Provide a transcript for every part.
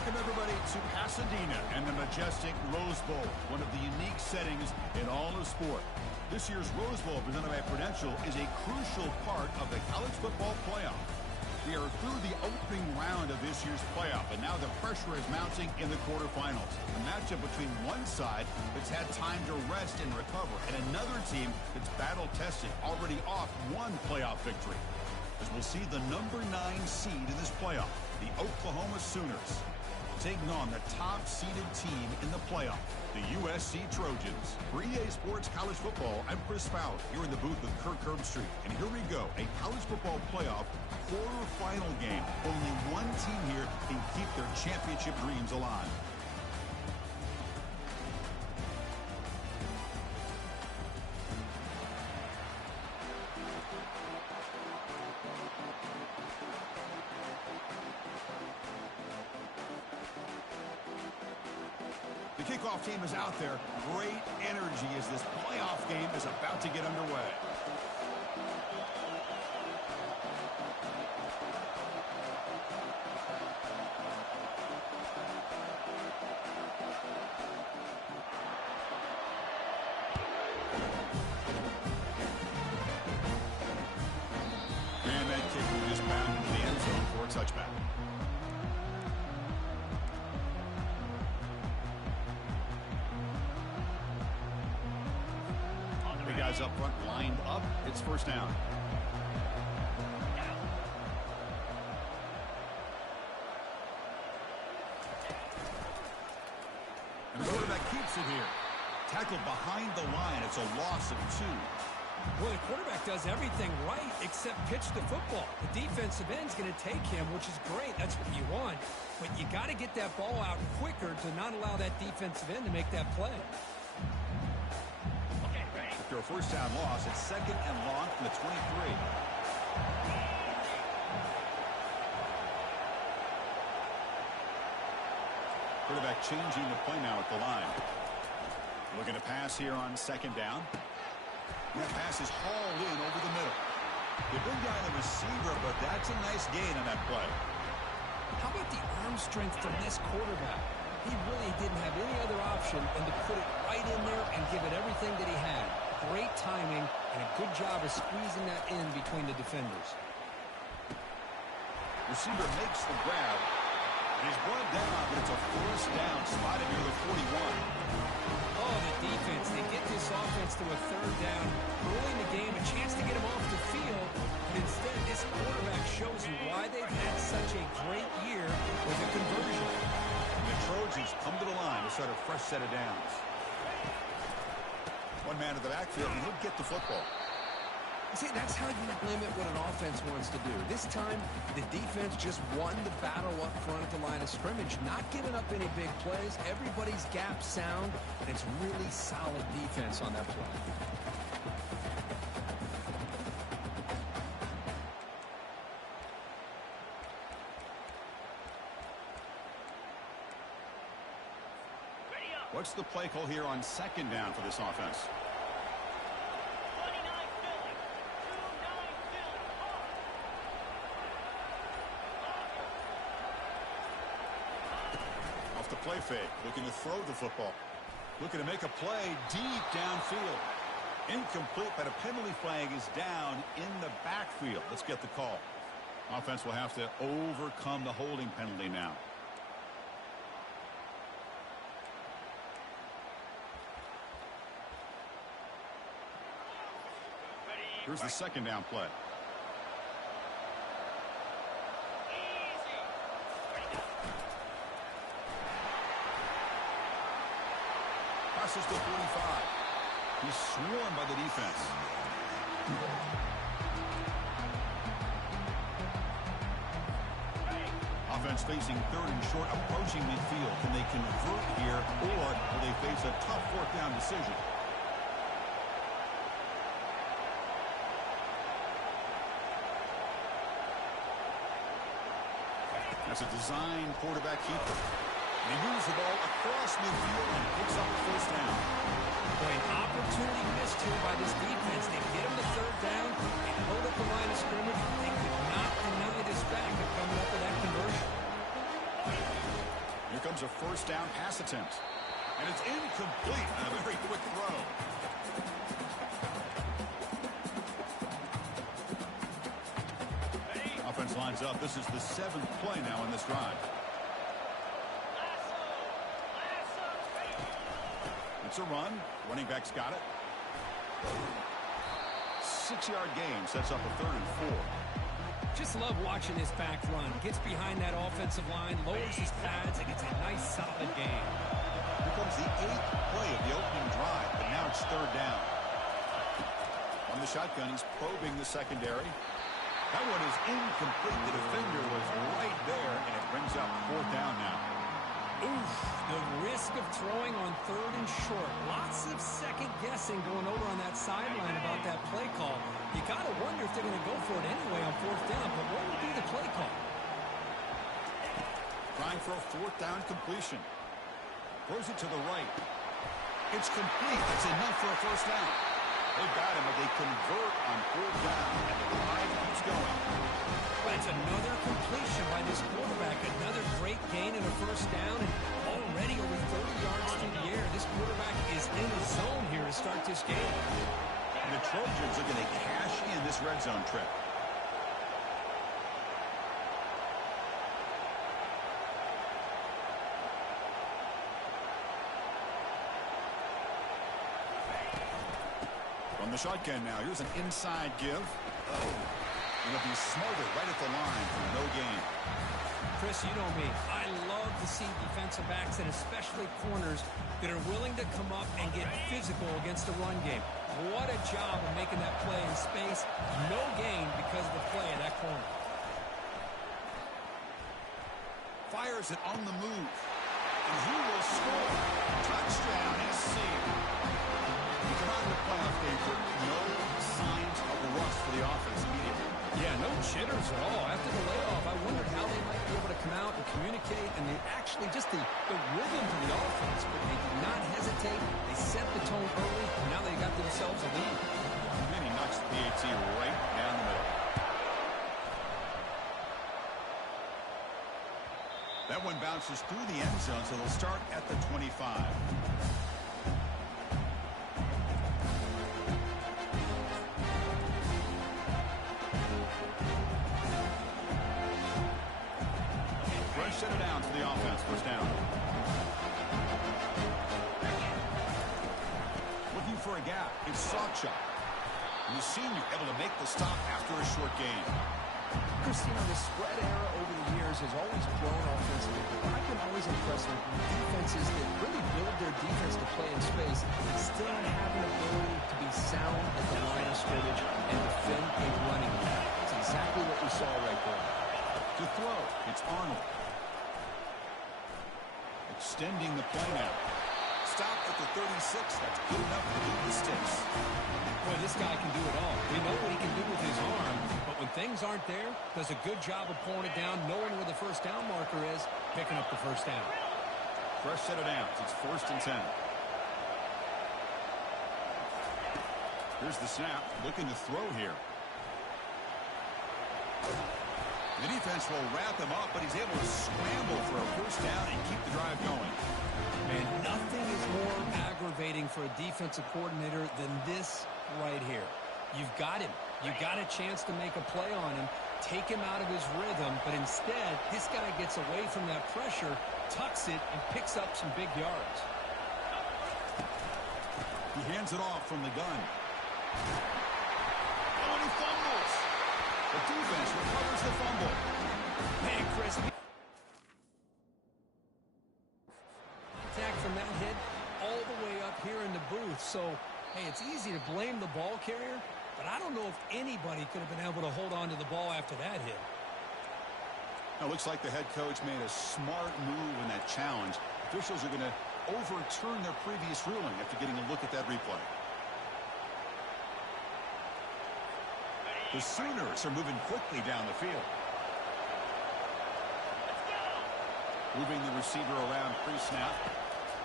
Welcome, everybody, to Pasadena and the majestic Rose Bowl, one of the unique settings in all of sport. This year's Rose Bowl, presented by Prudential, is a crucial part of the college football playoff. We are through the opening round of this year's playoff, and now the pressure is mounting in the quarterfinals. A matchup between one side that's had time to rest and recover, and another team that's battle-tested, already off one playoff victory. As we'll see the number 9 seed in this playoff, the Oklahoma Sooners, taking on the top-seeded team in the playoff, the USC Trojans. For EA Sports College Football, I'm Chris Fowler, here in the booth with Kirk Herbstreit. And here we go, a college football playoff quarterfinal game. Only one team here can keep their championship dreams alive. The kickoff team is out there. Great energy as this playoff game is about to get underway. And that kick will just bound into the end zone for a touchback. Guys up front lined up. It's first down. And the quarterback keeps it here. Tackled behind the line. It's a loss of 2. Well, the quarterback does everything right except pitch the football. The defensive end's going to take him, which is great. That's what you want. But you got to get that ball out quicker to not allow that defensive end to make that play. After a first down loss, it's second and long from the 23. Quarterback changing the play now at the line. Looking to pass here on second down. That pass is hauled in over the middle. They bring down the receiver, but that's a nice gain on that play. How about the arm strength from this quarterback? He really didn't have any other option than to put it right in there and give it everything that he had. Great timing and a good job of squeezing that in between the defenders. Receiver makes the grab. He's brought down, but it's a first down spotted near the 41. Oh, the defense. They get this offense to a third down early in the game, a chance to get him off the field. But instead, this quarterback shows you why they've had such a great year with a conversion. And the Trojans come to the line to start a fresh set of downs. One man in the backfield, and he'll get the football. See, that's how you limit what an offense wants to do. This time, the defense just won the battle up front at the line of scrimmage, not giving up any big plays. Everybody's gap sound, and it's really solid defense on that play. What's the play call here on second down for this offense? Off the play fake, looking to throw the football. Looking to make a play deep downfield. Incomplete, but a penalty flag is down in the backfield. Let's get the call. Offense will have to overcome the holding penalty now. Here's the second down play. Passes to 45. He's swarmed by the defense. Offense facing third and short, approaching midfield. Can they convert here, or will they face a tough fourth down decision? That's a design quarterback keeper. And he moves the ball across midfield and picks up the first down. Boy, an opportunity missed here by this defense. They get him to third down and hold up the line of scrimmage. They could not deny this back of coming up with that conversion. a first down pass attempt. And it's incomplete on a very quick throw. Offense lines up. This is the 7th play now in this drive. It's a run. Running back's got it. 6-yard gain sets up a 3rd and 4. Just love watching this back run. Gets behind that offensive line, lowers his pads, and gets a nice solid gain. Here comes the 8th play of the opening drive, but now it's 3rd down. On the shotgun, he's probing the secondary. That one is incomplete. The defender was right there, and it brings up 4th down now. Oof, the risk of throwing on 3rd and short. Lots of second guessing going over on that sideline about that play call. You got to wonder if they're going to go for it anyway on 4th down, but what would be the play call? Trying for a 4th down completion. Throws it to the right. It's complete. It's enough for a first down. They've got him, but they convert on 4th down, and the drive keeps going. That's another completion by this quarterback. Another great gain in a first down, and already over 30 yards through the air. This quarterback is in the zone here to start this game. And the Trojans are going to cash in this red zone trip. From the shotgun now, here's an inside give. And it'll be smothered right at the line for no gain. Chris, you know me. I love to see defensive backs and especially corners that are willing to come up and get physical against the run game. What a job of making that play in space. No gain because of the play of that corner. Fires it on the move. And he will score. Touchdown, SC. We come out of the playoff game for no signs of the rust for the offense immediately. Yeah, no jitters at all. After the layoff, I wondered how they might be able to come out and communicate, and they actually just the rhythm to the offense, but they did not hesitate. They set the tone early, and now they got themselves a lead. And he knocks the PAT right down the middle. That one bounces through the end zone, so they'll start at the 25. Set it down to the offense. First down. Looking for a gap. It's Sawchuk. And the senior able to make the stop after a short gain. Christina, the spread era over the years has always grown offensively, but I've been always impressed with defenses that really build their defense to play in space and still have an ability to be sound at the line of scrimmage and defend a running back. It's exactly what we saw right there. To throw, it's Arnold. Extending the play now. Stop at the 36. That's good enough to move the sticks. Boy, this guy can do it all. We know what he can do with his arm, but when things aren't there, does a good job of pulling it down, knowing where the first down marker is, picking up the first down. Fresh set of downs. It's 1st and 10. Here's the snap. Looking to throw here. The defense will wrap him up, but he's able to scramble for a first down and keep the drive going. Man, nothing is more aggravating for a defensive coordinator than this right here. You've got him. You got a chance to make a play on him, take him out of his rhythm, but instead, this guy gets away from that pressure, tucks it, and picks up some big yards. He hands it off from the gun. Oh, and he fumbles. The defense recovers the fumble. Man, Chris. Attack from that hit all the way up here in the booth. So, hey, it's easy to blame the ball carrier, but I don't know if anybody could have been able to hold on to the ball after that hit. Now, it looks like the head coach made a smart move in that challenge. Officials are going to overturn their previous ruling after getting a look at that replay. The Sooners are moving quickly down the field. Moving the receiver around pre-snap.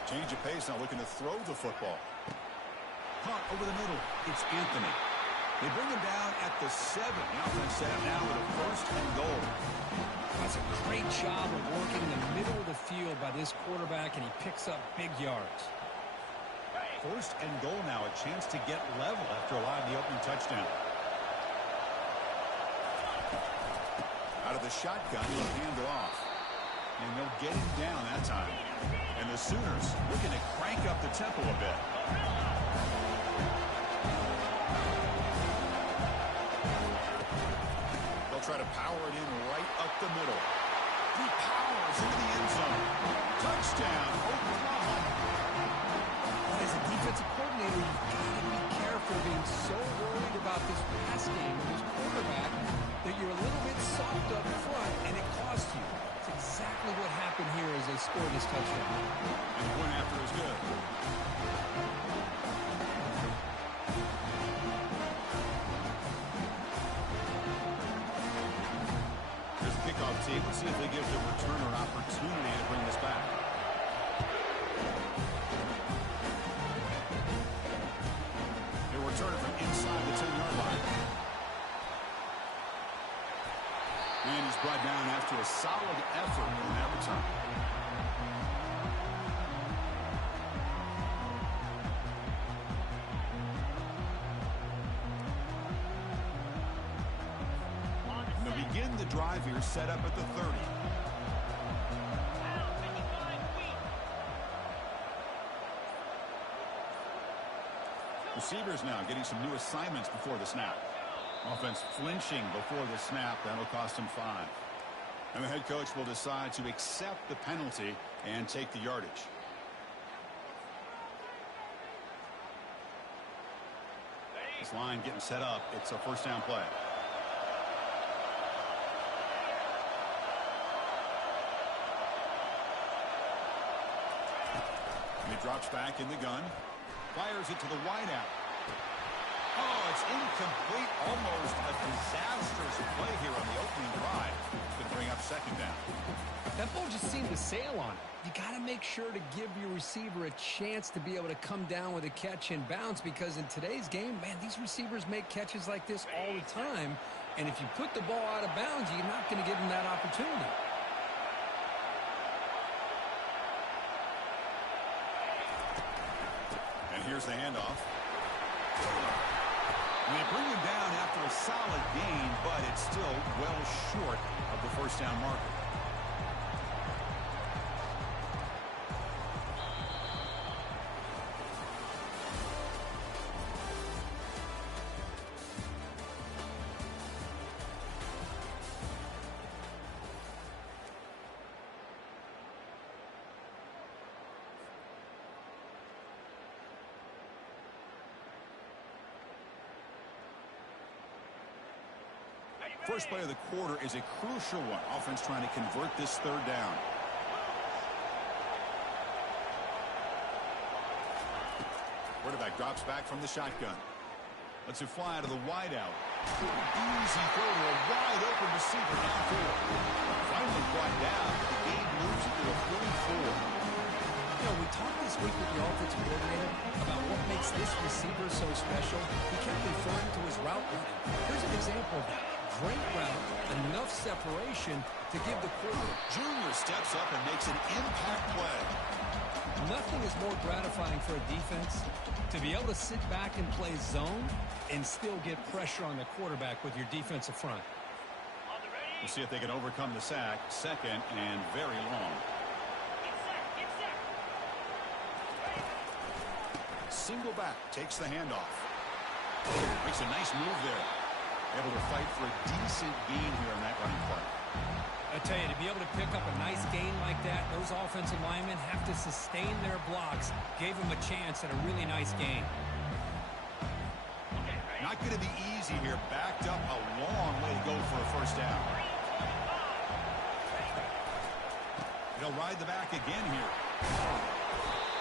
Change of pace now, looking to throw the football. Punt over the middle. It's Anthony. They bring him down at the 7. The offense set up now with a 1st and goal. That's a great Great job of working the middle of the field by this quarterback, and he picks up big yards. First and goal now, a chance to get level after allowing the opening touchdown. Out of the shotgun, he'll hand it off. And they'll get him down that time. And the Sooners looking to crank up the tempo a bit. They'll try to power it in right up the middle. He powers into the end zone. Touchdown, Oklahoma. As a defensive coordinator, you've got to be careful being so worried about this pass game and this quarterback that you're a little bit soft up front, and it costs you. It's exactly what happened here as they scored this touchdown. And the point after is good. There's a kickoff team. Let's see if they give the returner an opportunity to bring this back. Returner from inside the 10-yard line. And he's brought down after a solid effort in that return. And they'll begin the drive here, set up at the 30. Receivers now getting some new assignments before the snap. Offense flinching before the snap. That'll cost him 5. And the head coach will decide to accept the penalty and take the yardage. This line getting set up. It's a first down play. And he drops back in the gun. Fires it to the wideout. Oh, it's incomplete. Almost a disastrous play here on the opening drive. It's going to bring up second down. That ball just seemed to sail on it. You got to make sure to give your receiver a chance to be able to come down with a catch and bounce, because in today's game, man, these receivers make catches like this all the time. And if you put the ball out of bounds, you're not going to give them that opportunity. Here's the handoff. And they bring him down after a solid gain, but it's still well short of the first down marker. First play of the quarter is a crucial one. Offense trying to convert this third down. Quarterback drops back from the shotgun. Lets it fly out of the wideout. Easy throw to a wide open receiver downfield. Finally brought down. The game moves it to a 44. You know, we talked this week with the offensive coordinator about what makes this receiver so special. He kept referring to his route with him. Here's an example of that. Great route, enough separation to give the quarterback. Junior steps up and makes an impact play. Nothing is more gratifying for a defense to be able to sit back and play zone and still get pressure on the quarterback with your defensive front. We'll see if they can overcome the sack. Second and very long. Single back takes the handoff. Makes a nice move there. Able to fight for a decent gain here on that running play. I tell you, to be able to pick up a nice gain like that, those offensive linemen have to sustain their blocks. Gave them a chance at a really nice gain. Not going to be easy here. Backed up a long way to go for a first down. They'll ride the back again here.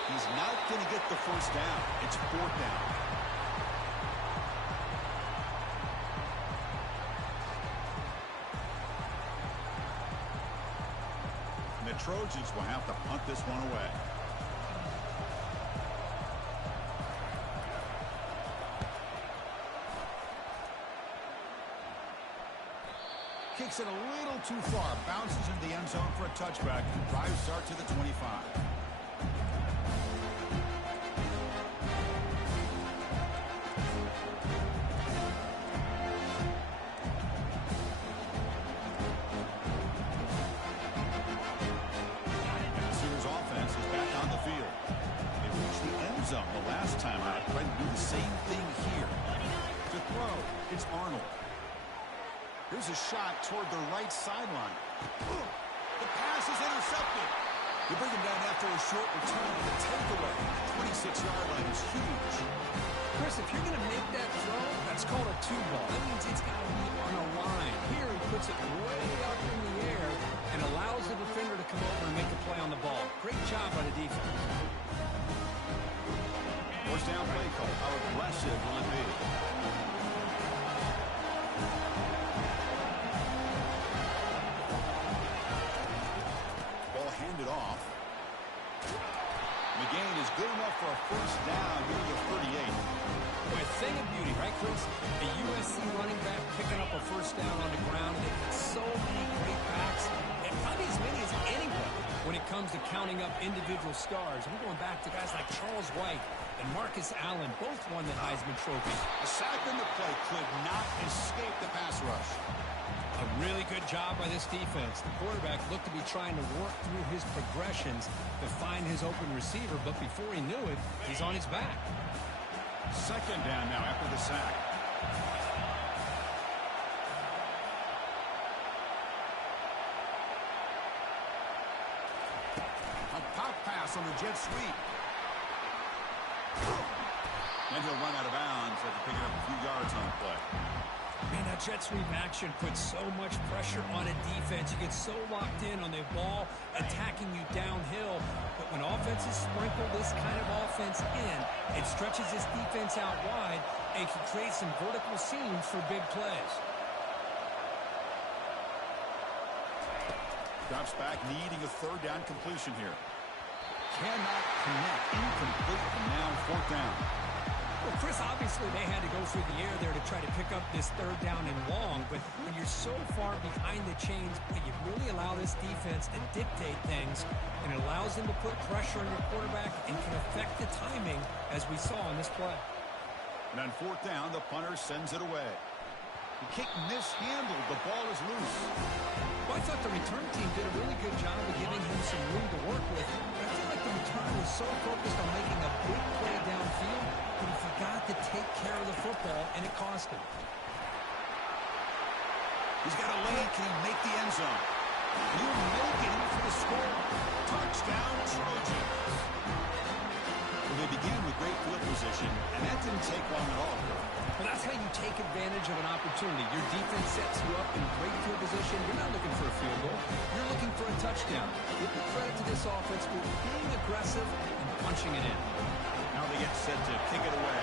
He's not going to get the first down. It's fourth down. The Trojans will have to punt this one away. Kicks it a little too far. Bounces into the end zone for a touchback. Drive start to the 25. Sooners offense is back on the field. They reached the end zone the last time out. Trying to do the same thing here. To throw, it's Arnold. Here's a shot toward the right sideline. The pass is intercepted. They bring him down after a short return. The takeaway at the 26-yard line is huge. Chris, if you're going to make that throw, that's called a two ball. That means it's got to be on a line. Here he puts it way up in the air and allows the defender to come over and make a play on the ball. Great job by the defense. First down play call. How aggressive will it be? Ball handed off. McGain is good enough for a first down near the 38. Boy, a thing of beauty, right, Chris? A USC running back picking up a first down on the ground. They've got so many great backs, and probably as many as anyone when it comes to counting up individual stars. I'm going back to guys like Charles White and Marcus Allen, both won the Heisman Trophy. A sack in the play could not escape the pass rush. A really good job by this defense. The quarterback looked to be trying to work through his progressions to find his open receiver, but before he knew it, he's on his back. Second down now after the sack. A pop pass on the jet sweep. And he'll run out of bounds after picking up a few yards on the play. Man, that jet sweep action puts so much pressure on a defense. You get so locked in on the ball attacking you downhill. But when offenses sprinkle this kind of offense in, it stretches this defense out wide and can create some vertical seams for big plays. Drops back, needing a third down completion here. Cannot connect. Incomplete, and now fourth down. Well, Chris, obviously they had to go through the air there to try to pick up this third down and long, but when you're so far behind the chains, you really allow this defense to dictate things, and it allows them to put pressure on your quarterback and can affect the timing, as we saw in this play. And on fourth down, the punter sends it away. The kick mishandled. The ball is loose. Well, I thought the return team did a really good job of giving him some room to work with, but I feel like the returner was so focused on making a big play downfield that he forgot to take care of the football, and it cost him. He's got a lane. Can he make the end zone? He'll make it in for the score. Touchdown, Trojans. Well, they began with great field position, and that didn't take long at all. Well, that's how you take advantage of an opportunity. Your defense sets you up in great field position. You're not looking for a field goal. You're looking for a touchdown. Give the credit to this offense for being aggressive and punching it in. Now they get set to kick it away.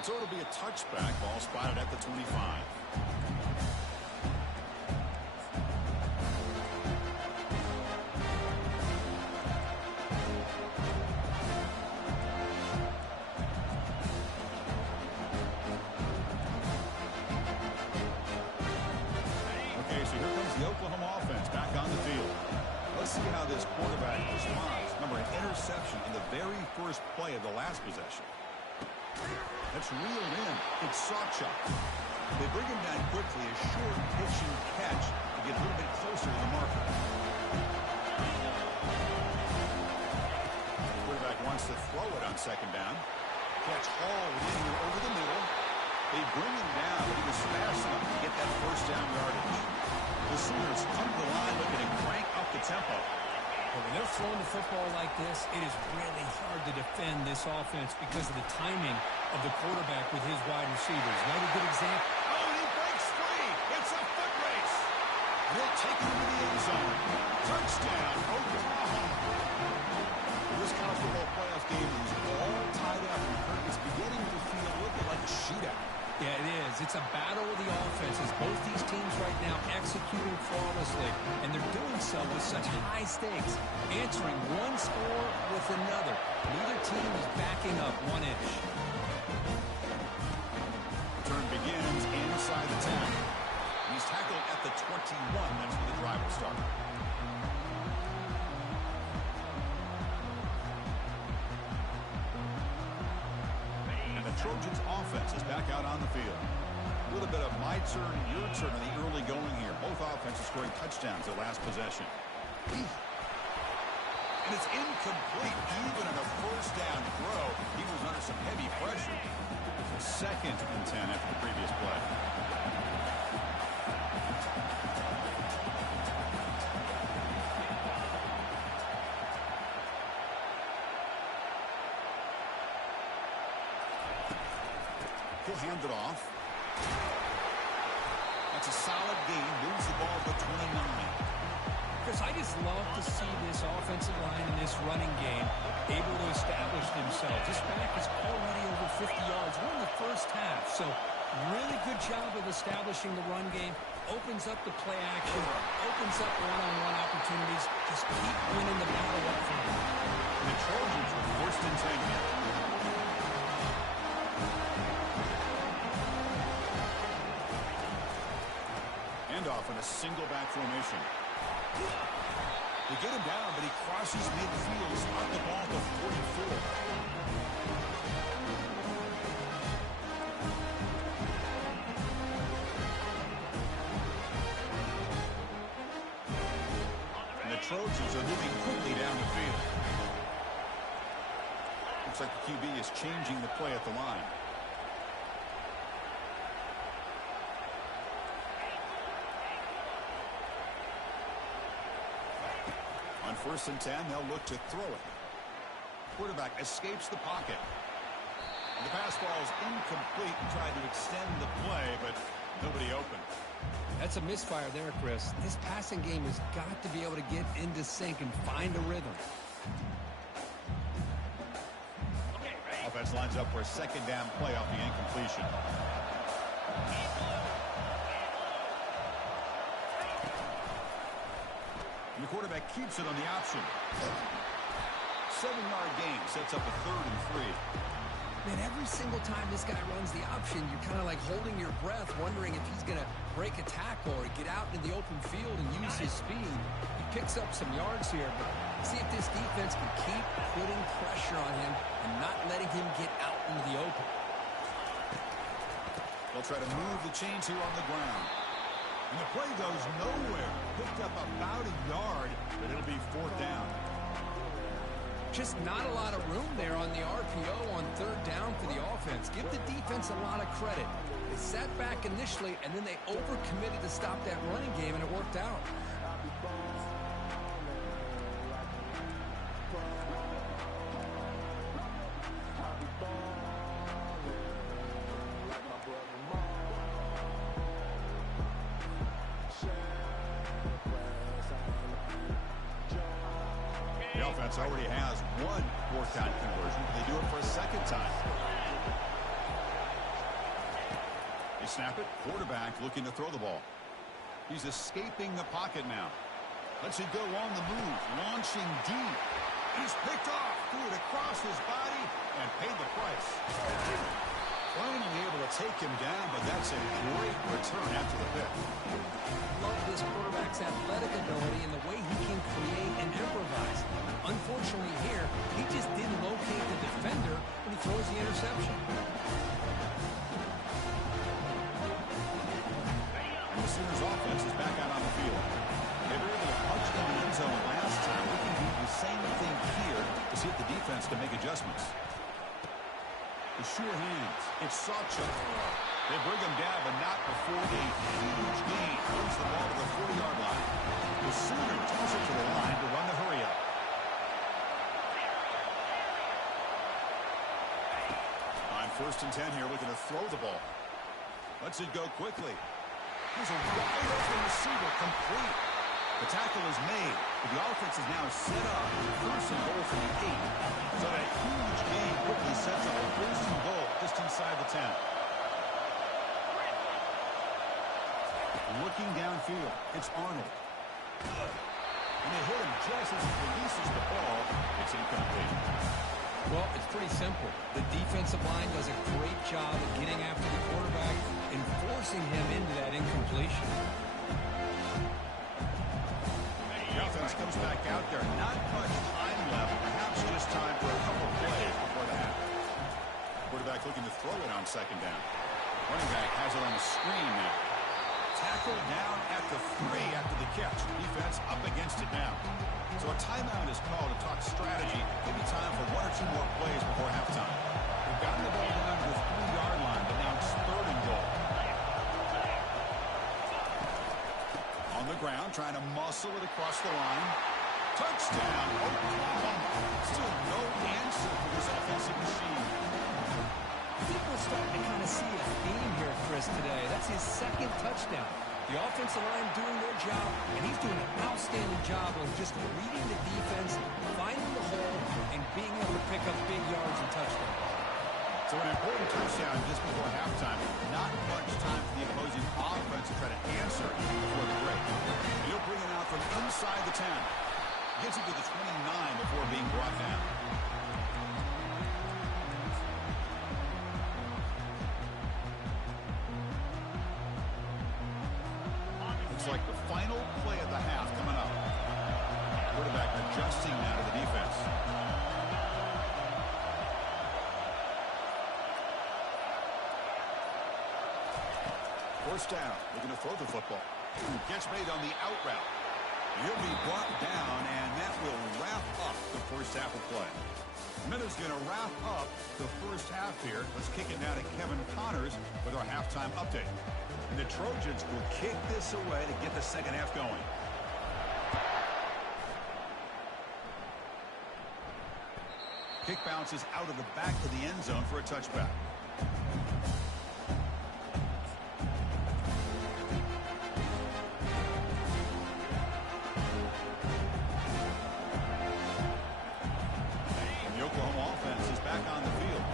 So it'll be a touchback. Ball spotted at the 25. So here comes the Oklahoma offense back on the field. Let's see how this quarterback responds. Remember, an interception in the very first play of the last possession. That's reeled in. It's soft shot. They bring him down quickly. A short pitch and catch to get a little bit closer to the marker. Quarterback wants to throw it on second down. Catch hauled in over the middle. They bring him down, but he was fast enough to get that first down yardage. The Sooners come to the line looking to crank up the tempo. But when they're throwing the football like this, it is really hard to defend this offense because of the timing of the quarterback with his wide receivers. Another good example. Oh, he breaks free. It's a foot race. They'll take him to the end zone. Touchdown, Oklahoma. This college football playoff game is all tied up. It's beginning to feel a little bit like a shootout. Yeah, it is. It's a battle of the offenses. Both these teams right now executing flawlessly, and they're doing so with such high stakes, answering one score with another. Neither team is backing up one inch. return begins inside the 10. He's tackled at the 21. That's where the drive will start. And the Trojans offense is back out on the field. A little bit of my turn, your turn in the early going here. Both offenses scoring touchdowns at last possession. And it's incomplete. Even in a first down throw, he was under some heavy pressure. Second and 10 after the previous play. He'll hand it off. That's a solid gain. Moves the ball to 29. Chris, I just love to see this offensive line and this running game able to establish themselves. This back is already over 50 yards. We're in the first half, so really good job of establishing the run game. Opens up the play action, opens up one-on-one opportunities. Just keep winning the battle up front. And the Trojans are first and 10 here. Handoff in a single back formation. They get him down, but he crosses midfield, spot the ball to 44. And the Trojans are moving quickly down the field. Looks like the QB is changing the play at the line. On first and 10, they'll look to throw it. Quarterback escapes the pocket. And the pass ball is incomplete and tried to extend the play, but nobody open. That's a misfire there, Chris. This passing game has got to be able to get into sync and find a rhythm. Offense lines up for a second down play off the incompletion. And the quarterback keeps it on the option. 7-yard gain sets up a 3rd and 3. Man, every single time this guy runs the option, you're kind of like holding your breath, wondering if he's going to break a tackle or get out into the open field and use his speed. He picks up some yards here, but see if this defense can keep putting pressure on him and not letting him get out into the open. They'll try to move the chains here on the ground. And the play goes nowhere. Picked up about a yard, but it'll be 4th down. Just not a lot of room there on the RPO on 3rd down for the offense. Give the defense a lot of credit. They sat back initially, and then they overcommitted to stop that running game, and it worked out. The offense already has one 4th down conversion. They do it for a 2nd time. They snap it. Quarterback looking to throw the ball. He's escaping the pocket now. Lets it go on the move. Launching deep. He's picked off. Threw it across his body and paid the price. Finally able to take him down, but that's a great return after the pick. Love this quarterback's athletic ability and the way he can create and improvise. Unfortunately here, he just didn't locate the defender when he throws the interception. And the Sooners offense is back out on the field. They were able to punch in the end zone last time. We can do the same thing here to see if the defense can make adjustments. The sure hands. It's Sawchuk. They bring him down, but not before a huge gain. Brings the ball to the 40-yard line. The Sooners toss it to the line to run the hurry-up. On first and 10 here, looking to throw the ball. Lets it go quickly. There's a wide-open receiver, complete. The tackle is made, but the offense is now set up. 1st and goal from the 8. So that huge gain quickly sets up a 1st and goal just inside the 10. Looking downfield, it's Arnold. And they hit him just as he releases the ball. It's incomplete. Well, it's pretty simple. The defensive line does a great job of getting after the quarterback, throw it on second down. Running back has it on the screen now. Tackled down at the 3 after the catch. Defense up against it now. So a timeout is called to talk strategy. Maybe time for 1 or 2 more plays before halftime. They've gotten the ball down to the 3-yard line, but now it's 3rd and goal. On the ground, trying to muscle it across the line. Touchdown, Oklahoma. Still no answer for this offensive machine. I think we're starting to kind of see a theme here, Chris, today. That's his 2nd touchdown. The offensive line doing their job, and he's doing an outstanding job of just reading the defense, finding the hole, and being able to pick up big yards and touchdowns. So an important touchdown just before halftime. Not much time for the opposing offense to try to answer before the break. He'll bring it out from inside the 10. Gets it to the 29 before being brought down. Looks like the final play of the half coming up. Quarterback adjusting now to the defense. First down, looking to throw the football. Gets made on the out route. He'll be brought down, and that will wrap up the first half of play. Minutes going to wrap up the first half here. Let's kick it now to Kevin Connors with our halftime update. And the Trojans will kick this away to get the second half going. Kick bounces out of the back of the end zone for a touchback. The Oklahoma offense is back on the field.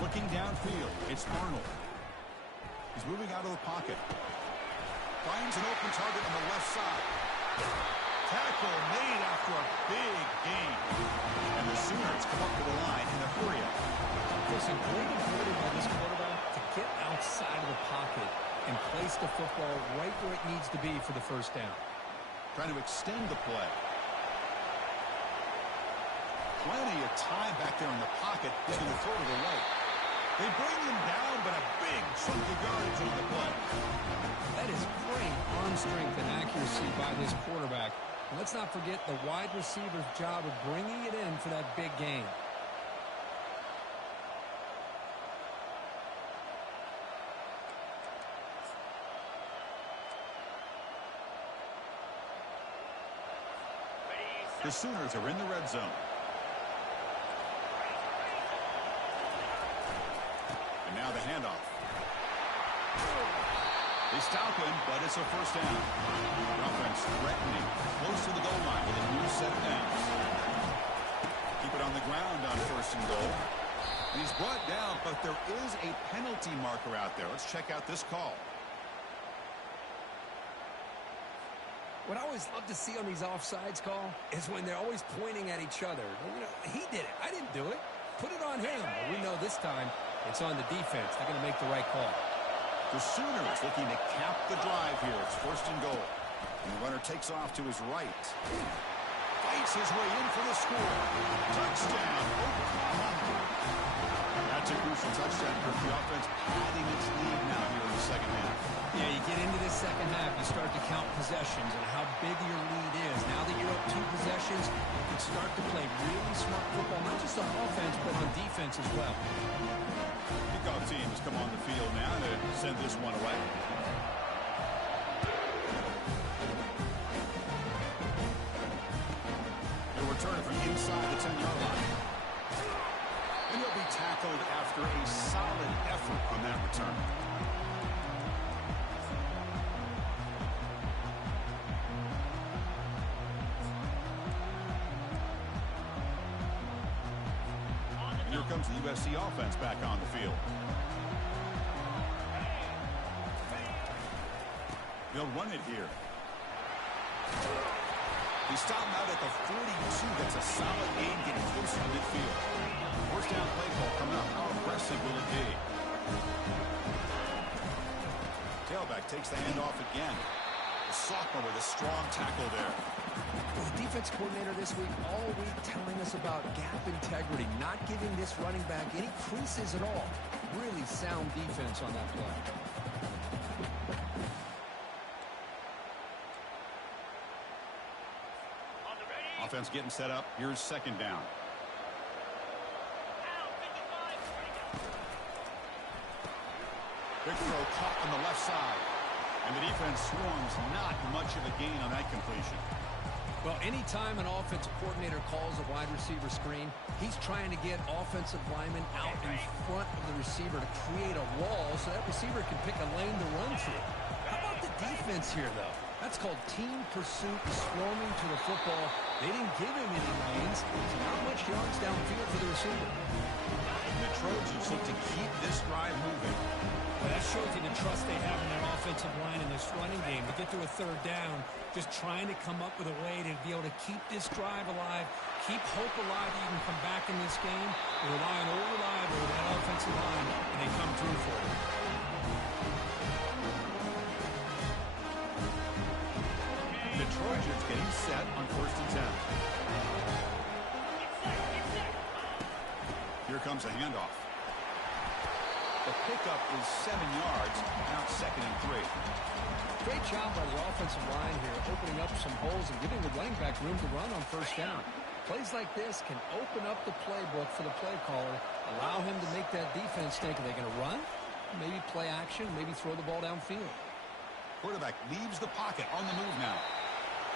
Looking downfield, it's Arnold. He's moving out of the pocket. Finds an open target on the left side. Tackle made after a big gain. And the Sooners come up to the line in a hurry-up. There's a great ability by this quarterback to get outside of the pocket and place the football right where it needs to be for the first down. Trying to extend the play. Plenty of time back there in the pocket. He's going to throw to the right. They bring him down, but a big chunk of yardage on the play. That is great arm strength and accuracy by this quarterback. And let's not forget the wide receiver's job of bringing it in for that big gain. The Sooners are in the red zone. And now the handoff. They stop him, but it's a first down. The offense threatening, close to the goal line with a new set of downs. Keep it on the ground on first and goal. And he's brought down, but there is a penalty marker out there. Let's check out this call. What I always love to see on these offsides call is when they're always pointing at each other. You know, he did it. I didn't do it. Put it on him. But we know this time it's on the defense. They're going to make the right call. The Sooners looking to cap the drive here. It's first and goal. And the runner takes off to his right. Fights his way in for the score. Touchdown, Oklahoma. That's a crucial touchdown for the offense padding its lead now here in the second half. Yeah, you get into this second half, you start to count possessions and how big your lead is. Now that you're up 2 possessions, you can start to play really smart football, not just on offense, but on defense as well. Kickoff team has come on the field now to send this one away. He'll return it from inside the 10-yard line. And he'll be tackled after a solid effort on that return. Here comes the USC offense back on the field. They'll run it here. They stop him out at the 42. That's a solid gain getting closer to midfield. First down play call coming up. How aggressive will it be? Tailback takes the handoff again. The sophomore with a strong tackle there. Well, the defense coordinator this week, all week telling us about gap integrity, not giving this running back any creases at all. Really sound defense on that play. Offense getting set up. Here's second down. Big throw caught on the left side. And the defense swarms, not much of a gain on that completion. Well, anytime an offensive coordinator calls a wide receiver screen, he's trying to get offensive linemen out in front of the receiver to create a wall so that receiver can pick a lane to run through. How about the defense here, though? That's called team pursuit, swarming to the football. They didn't give him any lanes, so not much yards downfield for the receiver. And the Trojans look to keep this drive moving. Well, that shows you the trust they have in their offensive line in this running game. To get to a third down, just trying to come up with a way to be able to keep this drive alive, keep hope alive that you can come back in this game. They rely on old reliable with that offensive line, and they come through for it. The Trojans getting set on 1st and 10. Here comes a handoff. The pickup is 7 yards. Now it's 2nd and 3. Great job by the offensive line here, opening up some holes and giving the running back room to run on 1st down. Plays like this can open up the playbook for the play caller, allow him to make that defense think, are they going to run? Maybe play action, maybe throw the ball downfield. Quarterback leaves the pocket on the move now.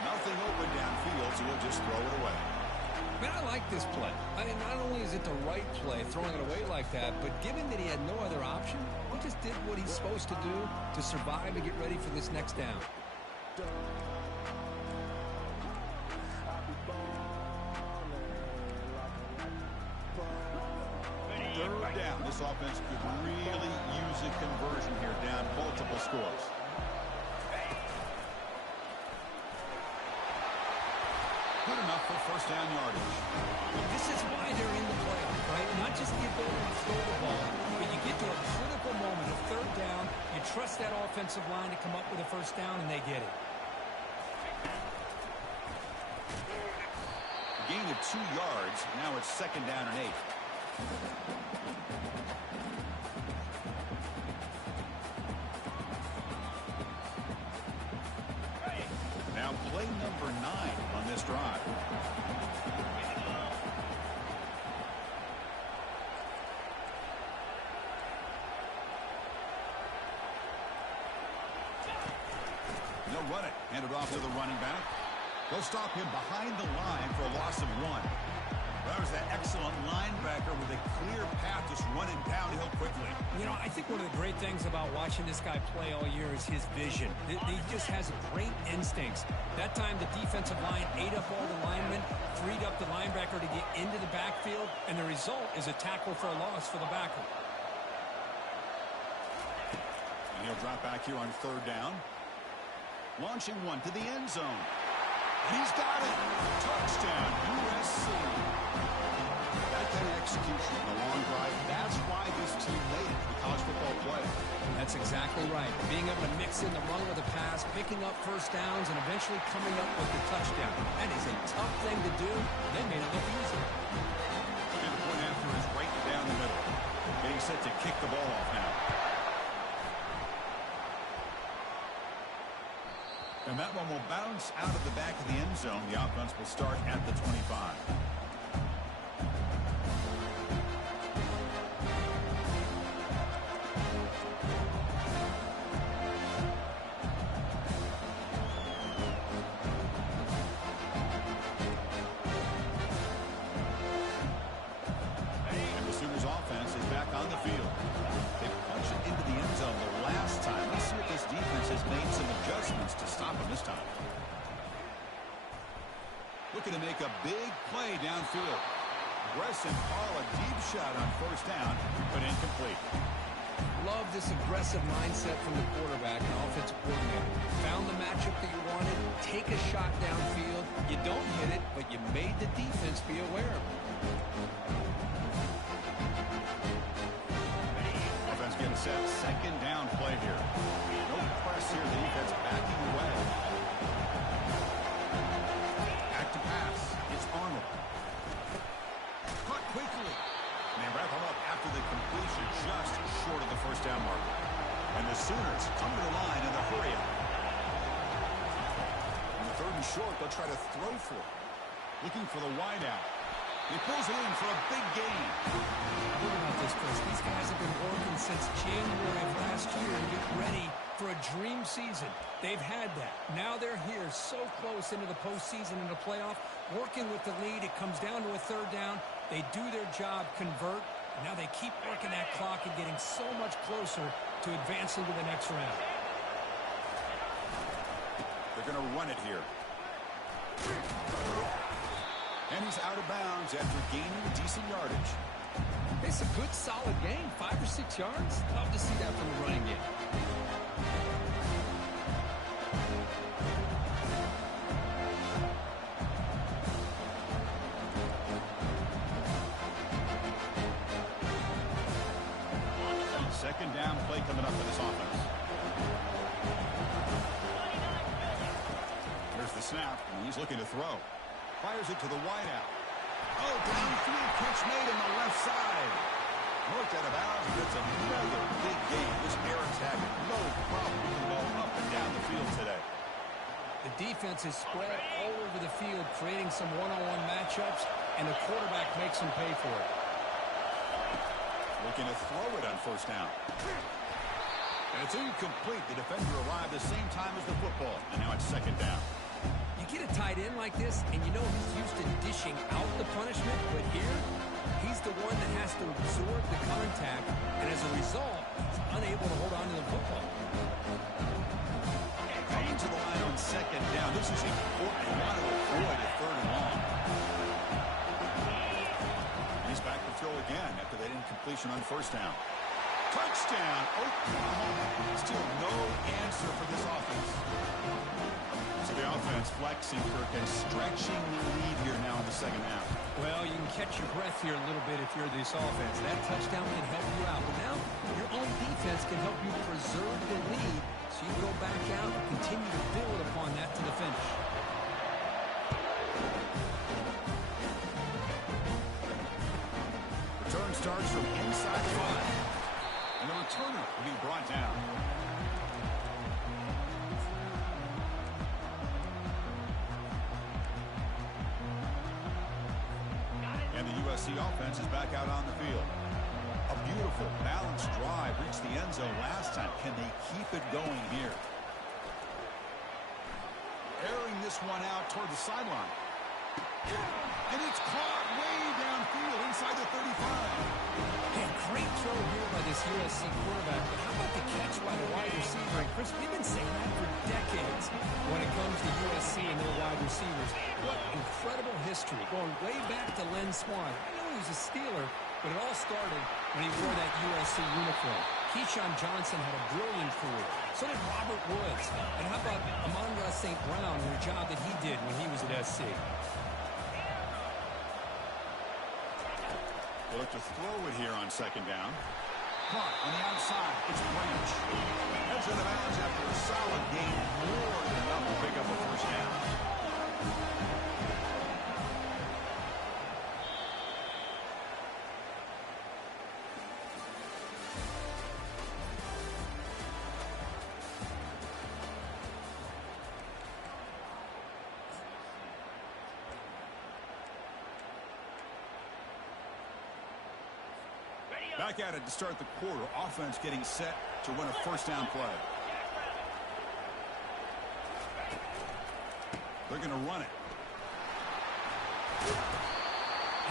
Nothing open downfield, so he'll just throw it away. Man, I like this play. I mean, not only is it the right play, throwing it away like that, but given that he had no other option, he just did what he's supposed to do to survive and get ready for this next down. Third down. This offense could really use a conversion here, down multiple scores. Good enough for 1st down yardage. This is why they're in the playoff, right? Not just the ability to throw the ball, but you get to a critical moment, a 3rd down, you trust that offensive line to come up with a 1st down, and they get it. Gain of 2 yards. Now it's 2nd down and 8. Now play number 9 on this drive. They'll run it. Hand it off to the running back. They'll stop him behind the line for a loss of 1. That was that excellent linebacker with a clear path just running downhill quickly. You know, I think one of the great things about watching this guy play all year is his vision. He just has great instincts. That time the defensive line ate up all the linemen, freed up the linebacker to get into the backfield, and the result is a tackle for a loss for the backer. And he'll drop back here on 3rd down. Launching one to the end zone. He's got it. Touchdown, USC. That kind of execution on a long drive, that's why this team made it to the college football playoff. That's exactly right. Being able to mix in the run with the pass, picking up 1st downs, and eventually coming up with the touchdown. That is a tough thing to do. They made it look easy. And the point after is right down the middle. Getting set to kick the ball off now. And that one will bounce out of the back of the end zone. The offense will start at the 25. And the Sooners offense is back on the field. They punched it into the end zone the last time. Let's see if this defense has made some adjustments to stop him this time. Looking to make a big play downfield. Aggressive call, a deep shot on 1st down, but incomplete. Love this aggressive mindset from the quarterback and offensive coordinator. Found the matchup that you wanted, take a shot downfield. You don't hit it, but you made the defense be aware of it. Offense getting set, 2nd down play here. No press here, the defense backing away. completion just short of the first down marker. And the Sooners come to the line in the hurry up. On the 3rd and short, they'll try to throw for it. Looking for the wide out. He pulls it in for a big gain. Think about this, Chris. These guys have been working since January of last year to get ready for a dream season. They've had that. Now they're here so close into the postseason and the playoff, working with the lead. It comes down to a 3rd down. They do their job, convert. And now they keep working that clock and getting so much closer to advancing to the next round. They're going to run it here. And he's out of bounds after gaining decent yardage. It's a good, solid game. 5 or 6 yards. Love to see that from the running game. Second down play coming up for this offense. Here's the snap, and he's looking to throw. Fires it to the wide out. Oh, downfield catch made on the left side. Worked out of bounds, but it's another big game. This Aaron's having no problem moving the ball up and down the field today. The defense is spread all over the field, creating some one-on-one matchups, and the quarterback makes them pay for it. Looking to throw it on first down. And it's incomplete. The defender arrived the same time as the football, and now it's second down. You get a tight end like this, and you know he's used to dishing out the punishment, but here, he's the one that has to absorb the contact, and as a result, he's unable to hold on to the football. Coming to the line on second down. This is important. They want to avoid a 3rd and long. And he's back to throw again after that incompletion on first down. Touchdown, Oklahoma. Still no answer for this offense. So the offense flexing, Kirk, and stretching the lead here now in the second half. Well, you can catch your breath here a little bit if you're this offense. That touchdown can help you out. But now your own defense can help you preserve the lead so you can go back out and continue to build upon that to the finish. Return starts from inside the 5. And the returner will be brought down. And the USC offense is back out on the field. A beautiful, balanced drive reached the end zone last time. Can they keep it going here? Airing this one out toward the sideline. And it's caught way downfield inside the 35. Hey, great throw here by this USC quarterback, but how about the catch by the wide receiver? And Chris, we've been saying that for decades when it comes to USC and their wide receivers. What incredible history, going way back to Len Swan. I know he was a Steeler, but it all started when he wore that USC uniform. Keyshawn Johnson had a brilliant career. So did Robert Woods. And how about Amon-Ra St. Brown and the job that he did when he was at SC? They look to throw it here on second down. Caught on the outside. It's Branch. Heads out of bounds after a solid gain. More than enough to pick up a first down. Back at it to start the quarter. Offense getting set to win a first down play. They're going to run it.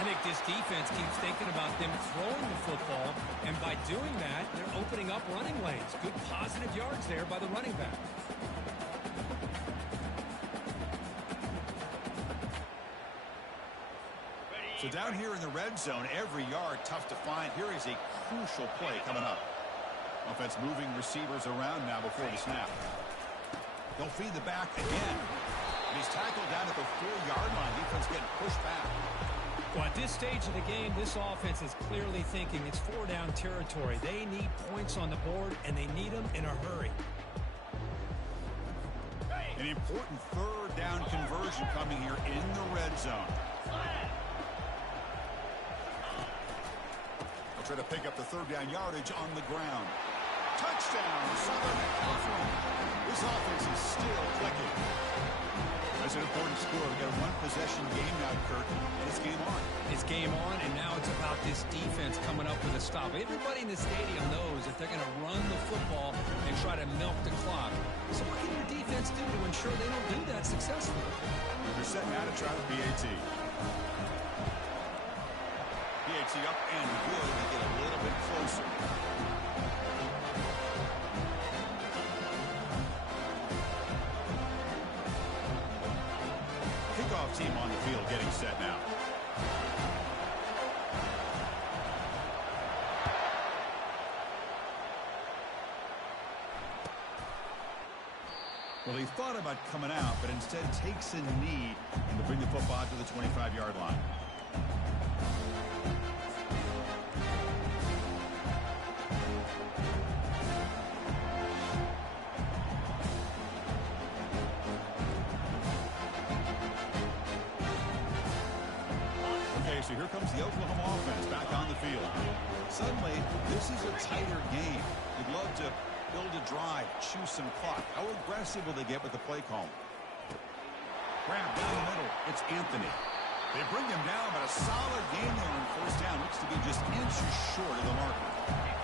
I think this defense keeps thinking about them throwing the football, and by doing that, they're opening up running lanes. Good positive yards there by the running back. So down here in the red zone, every yard tough to find. Here is a crucial play coming up. Offense moving receivers around now before the snap. They'll feed the back again. And he's tackled down at the 4-yard line. Defense getting pushed back. Well, at this stage of the game, this offense is clearly thinking it's 4-down territory. They need points on the board, and they need them in a hurry. An important 3rd down conversion coming here in the red zone. Try to pick up the third down yardage on the ground. Touchdown, Southern California. This offense is still clicking. That's an important score. We've got a one-possession game now, Kirk, and it's game on. It's game on, and now it's about this defense coming up with a stop. Everybody in the stadium knows that they're going to run the football and try to milk the clock. So what can your defense do to ensure they don't do that successfully? They're setting out to try the PAT. PAT up and good to get a little bit closer. Kickoff team on the field getting set now. Well, he thought about coming out, but instead takes a knee and to bring the football to the 25-yard line. Okay, so here comes the Oklahoma offense back on the field. Suddenly, this is a tighter game. You'd love to build a drive, choose some clock. How aggressive will they get with the play call? Grab down the middle. It's Anthony. They bring him down, but a solid game there on first down. Looks to be just inches short of the marker.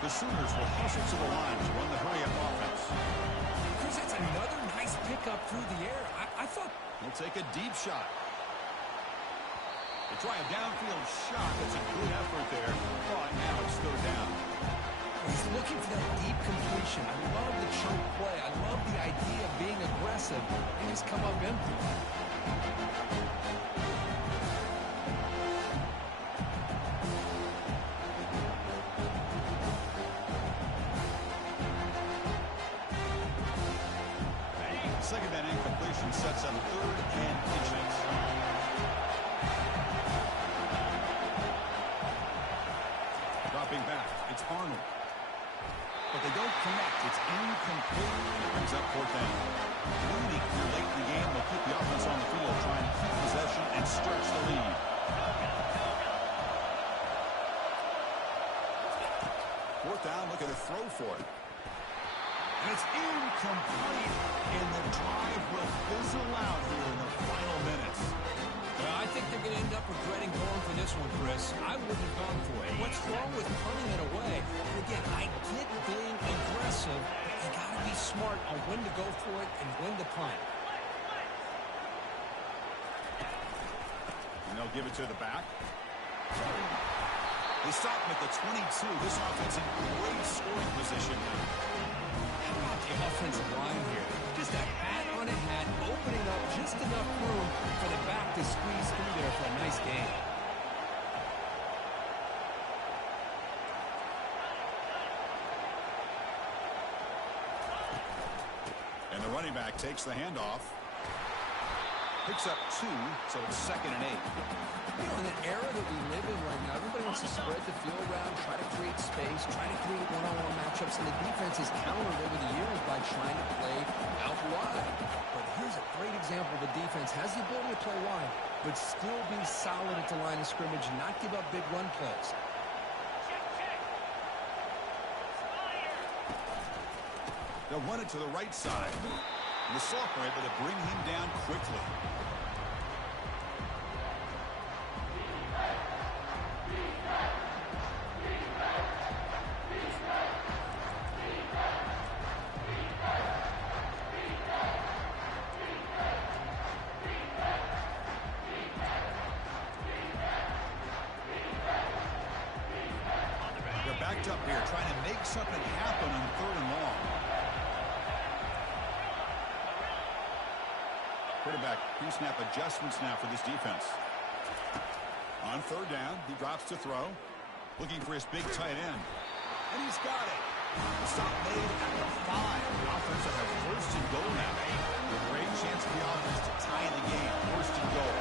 The Sooners will hustle to the line to run the hurry-up offense. Chris, that's another nice pickup through the air. I thought... He'll take a deep shot. They try a downfield shot. That's a good effort there. But now it's still down. He's looking for that deep completion. I love the chunk play. I love the idea of being aggressive. And he's come up empty. Second down incompletion sets up third and inches. Dropping back. It's Arnold. But they don't connect. It's incomplete. It brings up fourth down. Mooney here late in the game will keep the offense on the field, trying to keep possession and stretch the lead. Fourth down, looking to throw for it. And it's incomplete. And the drive will fizzle out here in the final minutes. Well, I think they're going to end up regretting going for this one, Chris. I wouldn't have gone for it. What's wrong with punting it away? And again, I get being aggressive, but you got to be smart on when to go for it and when to punt. And they'll give it to the back. They stop him at the 22. This offense in great scoring position now. How about the offensive line here? Just a hat on a hat, opening up just enough room for the back to squeeze through there for a nice game. And the running back takes the handoff. Picks up 2, so it's 2nd and 8. You know, in an era that we live in right now, everybody wants to spread the field around, try to create space, try to create one-on-one matchups, and the defense has countered over the years by trying to play out wide. But here's a great example. The defense has the ability to play wide, but still be solid at the line of scrimmage and not give up big run plays. They'll run it to the right side. And the sophomore able to bring him down quickly. They're backed up here, trying to make something happen on 3rd and long. Quarterback pre-snap adjustments now for this defense. On 3rd down, he drops to throw. Looking for his big tight end. And he's got it. The stop made at the 5. The offense will have 1st and goal now. A great chance for the offense to tie the game. 1st and goal.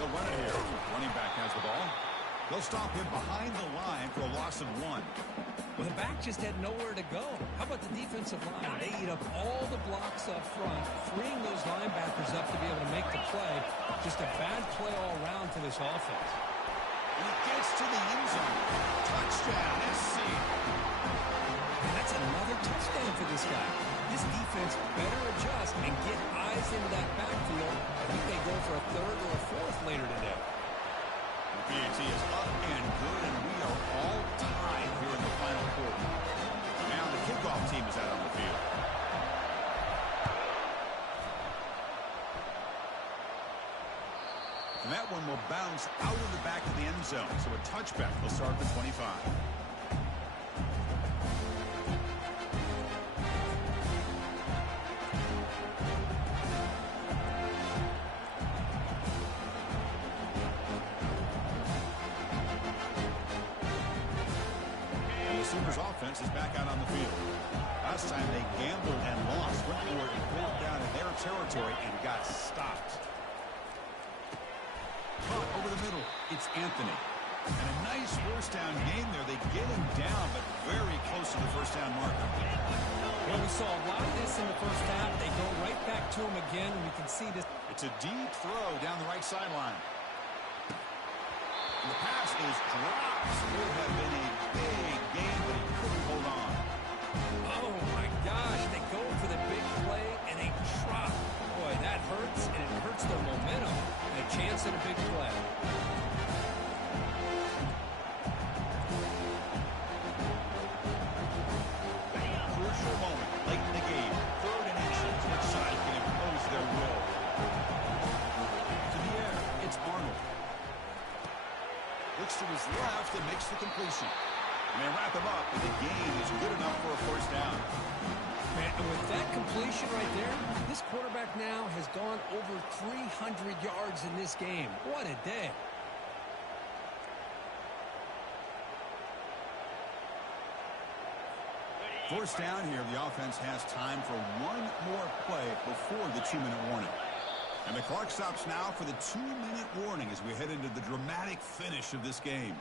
They'll run it here. Running back has the ball. They'll stop him behind the line for a loss of 1. Well, the back just had nowhere to go. How about the defensive line? They eat up all the blocks up front, freeing those linebackers up to be able to make the play. Just a bad play all around for this offense. And he gets to the end zone. Touchdown, SC. And that's another touchdown for this guy. This defense better adjust and get eyes into that backfield. I think they go for a third or a fourth later today. The PAT is up and good, and we are all tied here in the final quarter. Now the kickoff team is out on the field. And that one will bounce out of the back of the end zone, so a touchback will start at the 25. Offense is back out on the field. Last time they gambled and lost, went for it and pulled down in their territory and got stopped. Caught over the middle. It's Anthony. And a nice first down game there. They get him down, but very close to the first down marker. Well, we saw a lot of this in the first half. They go right back to him again, and we can see this. It's a deep throw down the right sideline. And the pass is dropped. Would have been a big game, but he couldn't hold on. Oh, my gosh. They go for the big play, and they drop. Boy, that hurts, and it hurts their momentum. And a chance at a big play. Crucial moment late in the game. 3rd and inches. Which side can impose their will? To the air, it's Arnold. Looks to his left and makes the completion. And they wrap him up, and the game is good enough for a first down. Man, and with that completion right there, this quarterback now has gone over 300 yards in this game. What a day. First down here, the offense has time for one more play before the 2-minute warning. And the clock stops now for the 2-minute warning as we head into the dramatic finish of this game.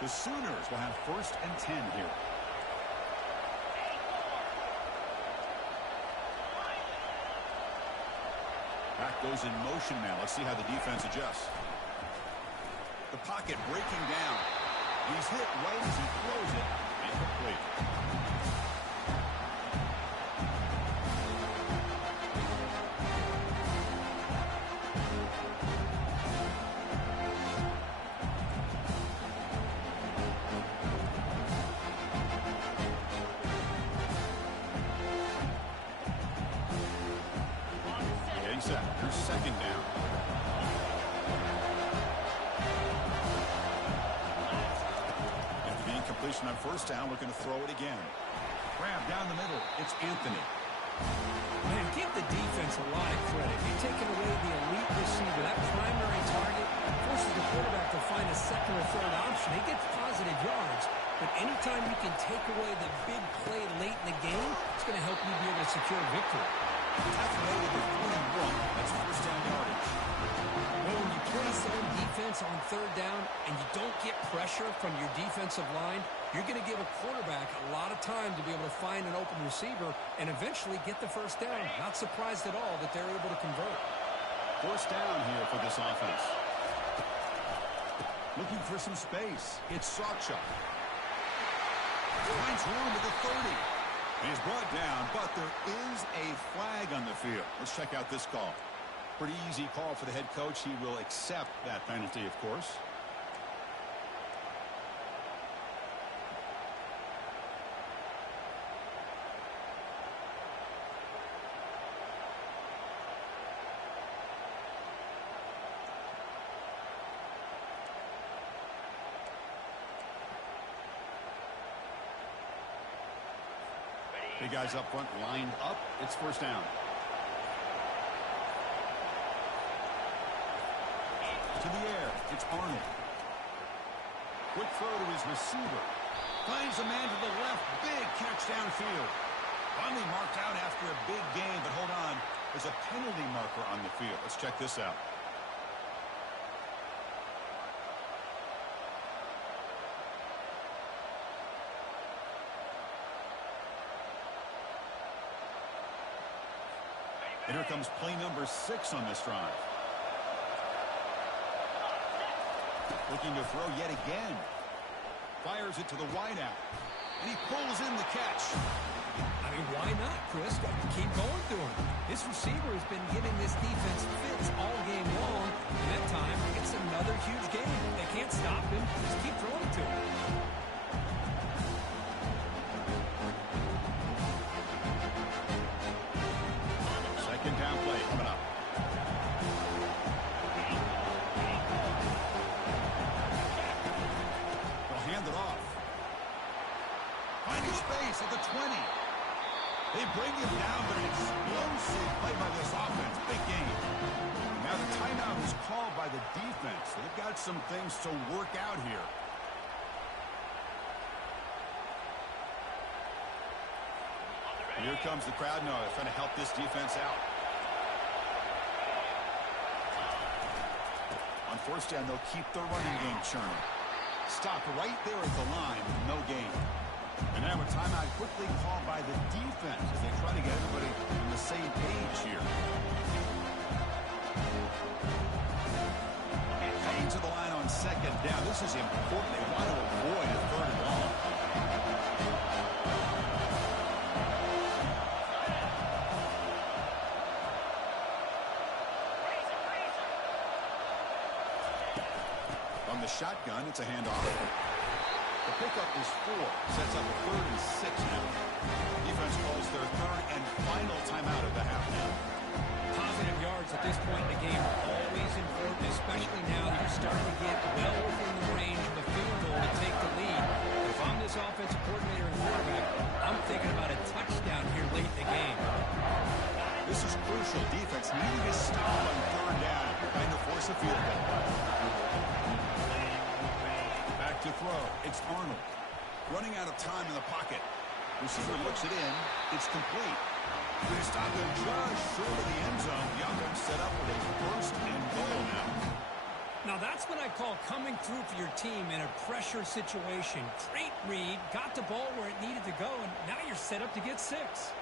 The Sooners will have 1st and 10 here. Back goes in motion now. Let's see how the defense adjusts. The pocket breaking down. He's hit right as he throws it. Incomplete. Getting set. Here's 2nd down. Completion on 1st down, looking to throw it again. Grab down the middle. It's Anthony. Man, give the defense a lot of credit. You're taking away the elite receiver. That primary target forces the quarterback to find a 2nd or 3rd option. He gets positive yards, but anytime you can take away the big play late in the game, it's going to help you be able to secure victory. That's way to the 41. That's 1st down yardage. Well, when you play zone defense on 3rd down and you don't get pressure from your defensive line, you're going to give a quarterback a lot of time to be able to find an open receiver and eventually get the 1st down. Not surprised at all that they're able to convert. 1st down here for this offense. Looking for some space. It's Sawchuk. Finds room at the 30. He's brought down, but there is a flag on the field. Let's check out this call. Pretty easy call for the head coach. He will accept that penalty, of course. Big guys up front, lined up. It's 1st down. To the air, it's Arnold. Quick throw to his receiver. Finds a man to the left. Big catch downfield. Finally marked out after a big game, but hold on. There's a penalty marker on the field. Let's check this out. And here comes play number 6 on this drive. Looking to throw yet again. Fires it to the wideout. And he pulls in the catch. I mean, why not, Chris? Keep going to him. This receiver has been giving this defense fits all game long. And that time, it's another huge game. They can't stop him. Just keep throwing to him. Second down play coming up. They'll hand it off. Finding space at the 20. They bring him down, but an explosive play by this offense. Big game. Now the timeout is called by the defense. They've got some things to work out here. Here comes the crowd now, trying to help this defense out. On first down, they'll keep the running game churning. Stop right there at the line, no gain. And now a timeout quickly called by the defense as they try to get everybody on the same page here. Heading to the line on second down. This is important. They want to avoid a third and long. From the shotgun, it's a handoff. The pickup is 4. Sets up a 3rd and 6 now. Defense calls their 3rd and final timeout of the half now. Positive yards at this point in the game are always important, especially now that you're starting to get well within the range of a field goal to take the lead. If I'm this offensive coordinator and quarterback, I'm thinking about a touchdown here late in the game. This is crucial. Defense needing a stop on 3rd down, trying to force a field goal. Back to throw. It's Arnold. Running out of time in the pocket. Receiver looks it in. It's complete. They stop him just short of the end zone. The offense set up with a 1st and goal now. Now that's what I call coming through for your team in a pressure situation. Great read, got the ball where it needed to go, and now you're set up to get 6.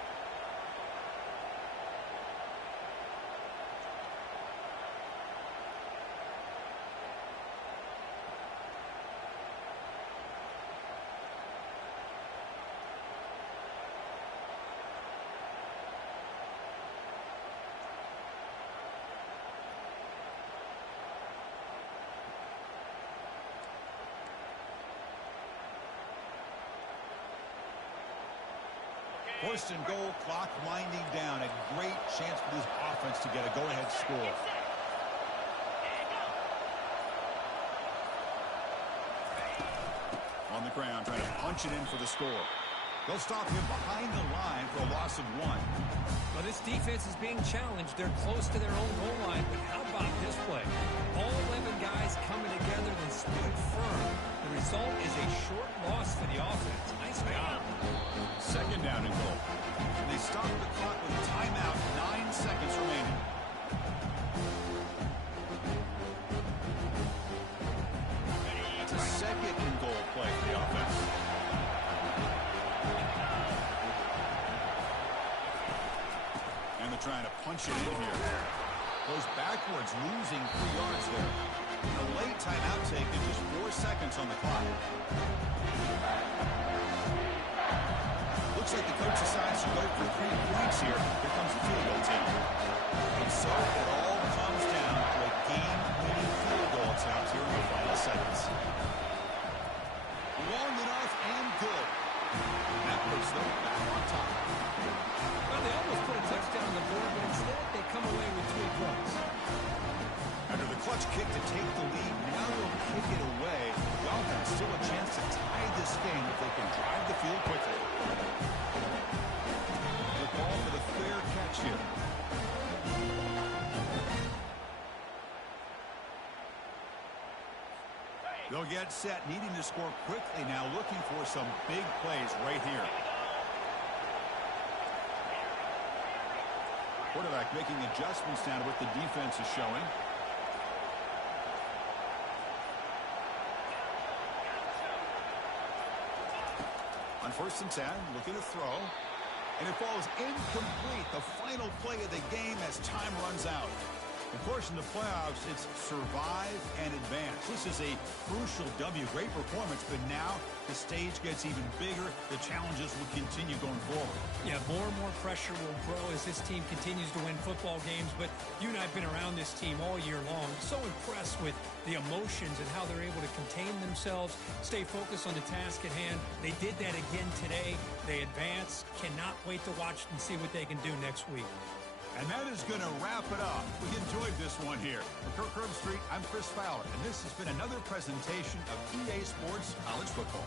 First and goal, clock winding down. A great chance for this offense to get a go-ahead score. On the ground, trying to punch it in for the score. They'll stop him behind the line for a loss of 1. Well, this defense is being challenged. They're close to their own goal line, but how about this play? All 11 guys coming together and stood firm. The result is a short loss for the offense. Nice job. Second down and goal. They stop the clock with a timeout, 9 seconds remaining. It's a second and goal play for the offense. And they're trying to punch it in here. Goes backwards, losing 3 yards there. A late timeout taken, just 4 seconds on the clock. Looks like the coach decides to go for 3 points here. Here comes the field goal team. And so it all comes down to a game-winning field goal attempt here in the final seconds. Long enough and good. That puts them back on top. Well, they almost put a touchdown on the board, but instead they come away with 3 points. After the clutch kick to take the lead, now they'll kick it away. The offense still a chance to tie this game if they can drive the field quickly. The ball for the fair catch here. They'll get set, needing to score quickly now, looking for some big plays right here. Quarterback making adjustments down to what the defense is showing. On 1st and 10, looking to throw. And it falls incomplete. The final play of the game as time runs out. Of course, in the playoffs, it's survive and advance. This is a crucial W. Great performance, but now the stage gets even bigger. The challenges will continue going forward. Yeah, more and more pressure will grow as this team continues to win football games. But you and I have been around this team all year long. So impressed with the emotions and how they're able to contain themselves, stay focused on the task at hand. They did that again today. They advance. Cannot wait to watch and see what they can do next week. And that is going to wrap it up. We enjoyed this one here. For Kirk Herbstreit, I'm Chris Fowler, and this has been another presentation of EA Sports College Football.